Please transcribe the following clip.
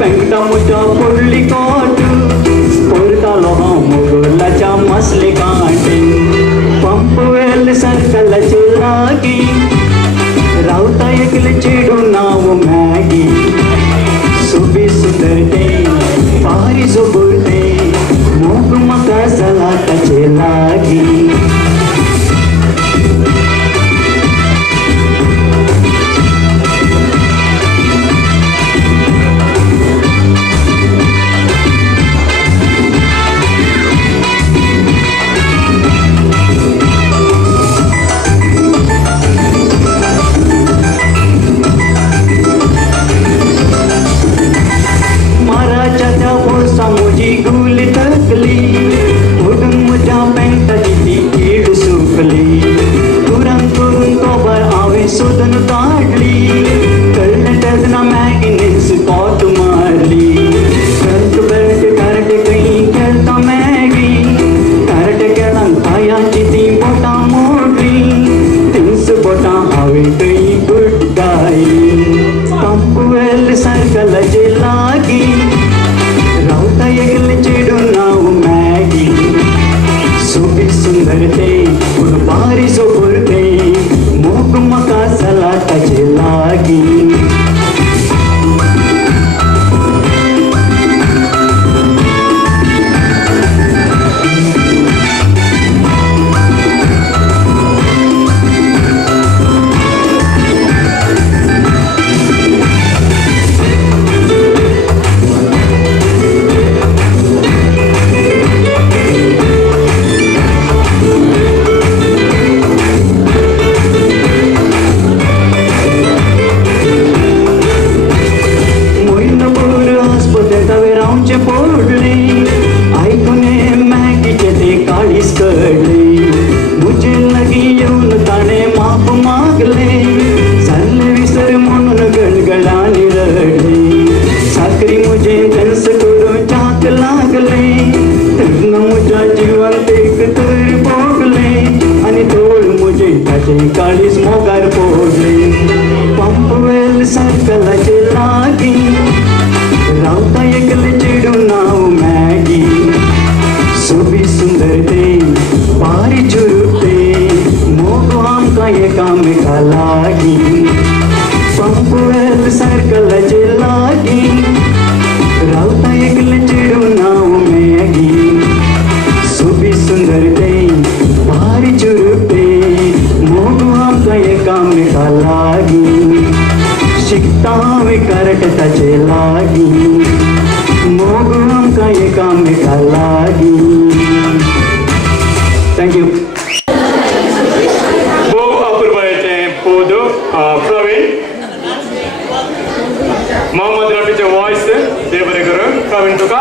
पेंगटामुच्या पडली कोट पोरतालो हांव मोगलाच्या मसले काटे पंपवेल सर्कलाचे लागी रावता एकले चेडून नाव मॅगी सुबी सुंदरते पारी जोबुरते मोग म्हाका जाला ताचे लागी मुझी गुल तकली उडून म्हज्या पेंटाची ती कीड सुकली तुरंत करून कोबर हांवें सोदून काडली कळ्ळें तेदना मॅगीन स्पॉट मारली करट बेल्ट करट खंय खेळटा मॅगी करट केळान पांयाची ती बोटां मोडली तिंस बोटां हांवें खंय गुड्डायली पंपवेल सर्कलाचे लागी रावता एकले चेडून नाव मॅगी सोबी सुंदरते पूण बारी जोबुरते मोग म्हाका जाला ताचे लागी पोडले आयकुने मॅगीचे ते काळीस कडले मुझे लगी येऊन ताणे माप मागले चालले विसर म्हणून गणगणाने रडले साखरी मुझे कणस करून चाक लागले तज्ञ मुझ्या जीवांत एक तर भोगले आणि तोड मुझे ताचे काळीस मोगार पोडले पंपवेल सर्कलाचे लागी रावता एकले चेडून नाव मॅगी सोबी सुंदरते पारी चुरुते मोग आमकां एकामेका लागी पंपवेल सर्कलाचे लागी रावता एकले चेडून नाव मॅगी सोबी सुंदरते पारी चुरुते मोग आमकां एकामेका लागी शिकता हांवें करट ताचे लागी मोग आमकां एकामेका लागी थँक्यू भोव अपुर्बायेचें पोद प्रवीण मोहम्मद रफीचें वॉयस देव बरें करूं प्रवीण तुका